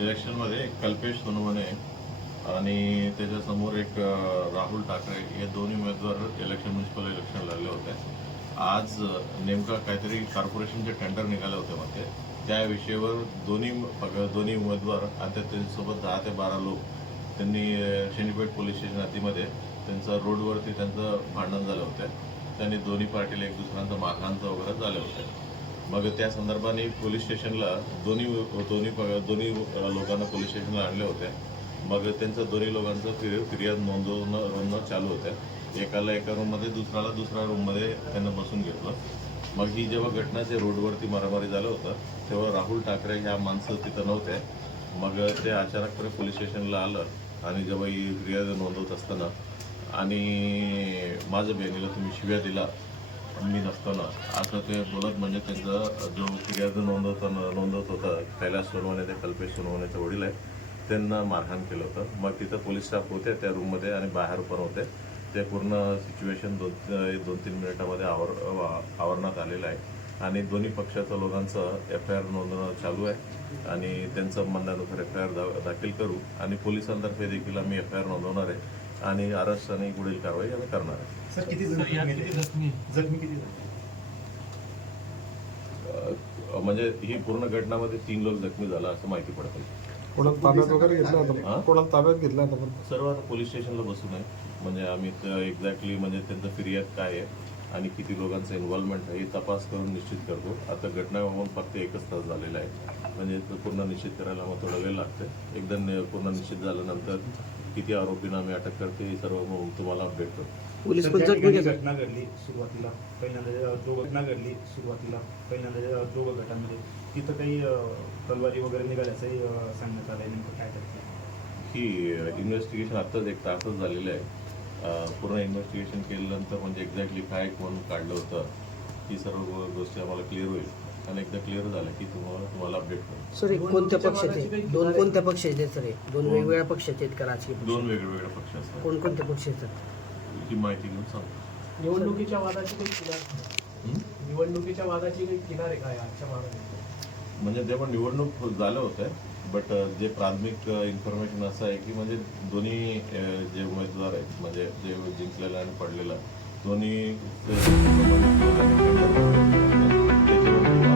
इलेक्शनमध्ये एक कल्पेश सोनवणे आणि त्याच्यासमोर एक राहुल ठाकरे हे दोन्ही उमेदवार म्युन्सिपल इलेक्शन लढले होते. आज नेमका काहीतरी कॉर्पोरेशनचे टेंडर निघाले होते मध्ये, त्या विषयावर दोन्ही उमेदवार आणि त्यांच्यासोबत 10 ते 12 लोक त्यांनी शेंडीपेठ पोलीस स्टेशन हद्दीमध्ये त्यांचं रोडवरती त्यांचं भांडण झालं होतं. त्यांनी दोन्ही पार्टीला एक दुसऱ्यांचं मारहाणचं वगैरे झाले होते. मग त्या संदर्भाने पोलीस स्टेशनला दोन्ही लोकांना पोलीस स्टेशनला आणले होते. मग त्यांचं दोन्ही लोकांचं फिर्याद नोंदवणं चालू होतं. एका रूममध्ये दुसऱ्या रूममध्ये त्यांना बसून घेतलं. मग ही जेव्हा घटना जे रोडवरती मारामारी झालं होतं तेव्हा राहुल ठाकरे ह्या माणसं तिथं नव्हते. मग ते अचानकपणे पोलीस स्टेशनला आलं आणि जेव्हा ही फिर्याद नोंदवत असताना आणि माझ्या बहिणीला तुम्ही शिव्या दिला मी नसताना असं ते बोलत, म्हणजे त्यांचा जो फिर्याद नोंदवत होता कैलास सोनवणे, ते कल्पेश सोनवणेचे वडील आहे, त्यांना मारहाण केलं होतं. मग तिथं पोलीस स्टाफ होते त्या रूममध्ये आणि बाहेर पण होते. ते पूर्ण सिच्युएशन 2-3 मिनिटामध्ये आवरण्यात आलेलं आहे आणि दोन्ही पक्षाच्या लोकांचं FIR नोंदवणं चालू आहे आणि त्यांचं म्हणण्यानुसार FIR दाखल करू आणि पोलिसांतर्फे देखील आम्ही FIR नोंदवणार आहे आणि अरेस्ट आणि पुढील कारवाई आम्ही करणार आहे. सर किती जखमी किती म्हणजे ही पूर्ण घटनामध्ये 3 लोक जखमी झाला असं माहिती पडतं. कोणाला ताब्यात वगैरे घेतला आता? कोणाला ताब्यात घेतला आता? सर्व आता पोलीस स्टेशनला बसून आहे. म्हणजे आम्ही एक्झॅक्टली म्हणजे त्यांचं फिर्याद काय आहे आणि किती लोकांचं इन्व्हॉल्वमेंट आहे हे तपास करून निश्चित करतो. आता घटना होऊन फक्त 1च तास झालेला आहे. म्हणजे पूर्ण निश्चित करायला मग थोडा वेळ लागतं. एकदा पूर्ण निश्चित झाल्यानंतर किती आरोपींना आम्ही अटक करते हे सर्व तुम्हाला अपडेट करतो. पोलीस घटना घडली सुरुवातीला दोघं गटांमध्ये तिथं काही तलवारी वगैरे निघाल्याचंही सांगण्यात आलंय. नेमकं काय करते ही इन्व्हेस्टिगेशन आत्ताच 1 तासच झालेलं आहे. पूर्ण इन्व्हेस्टिगेशन केल्यानंतर म्हणजे एक्झॅक्टली काय कोण काढलं होतं ही सर्व गोष्टी आम्हाला क्लिअर होईल आणि एकदा क्लिअर झालं की तुम्हाला अपडेट करू. सर कोणत्या पक्षाचे कोणत्या पक्षाचे सर? दोन वेगवेगळ्या पक्षाचे आहेत का? राजकीय 2 वेगवेगळे पक्ष असतात. कोणकोणत्या पक्ष आहेत? ही माहिती घेऊन सांगतो. निवडणुकीच्या वादाची काही किनार आहे काय आजच्या महाराष्ट्रात? म्हणजे जेव्हा निवडणूक झालं होतं बट जे प्राथमिक इन्फॉर्मेशन असं आहे की म्हणजे दोन्ही जे उमेदवार आहेत म्हणजे जे जिंकलेला आणि पडलेला दोन्ही त्याच्यावर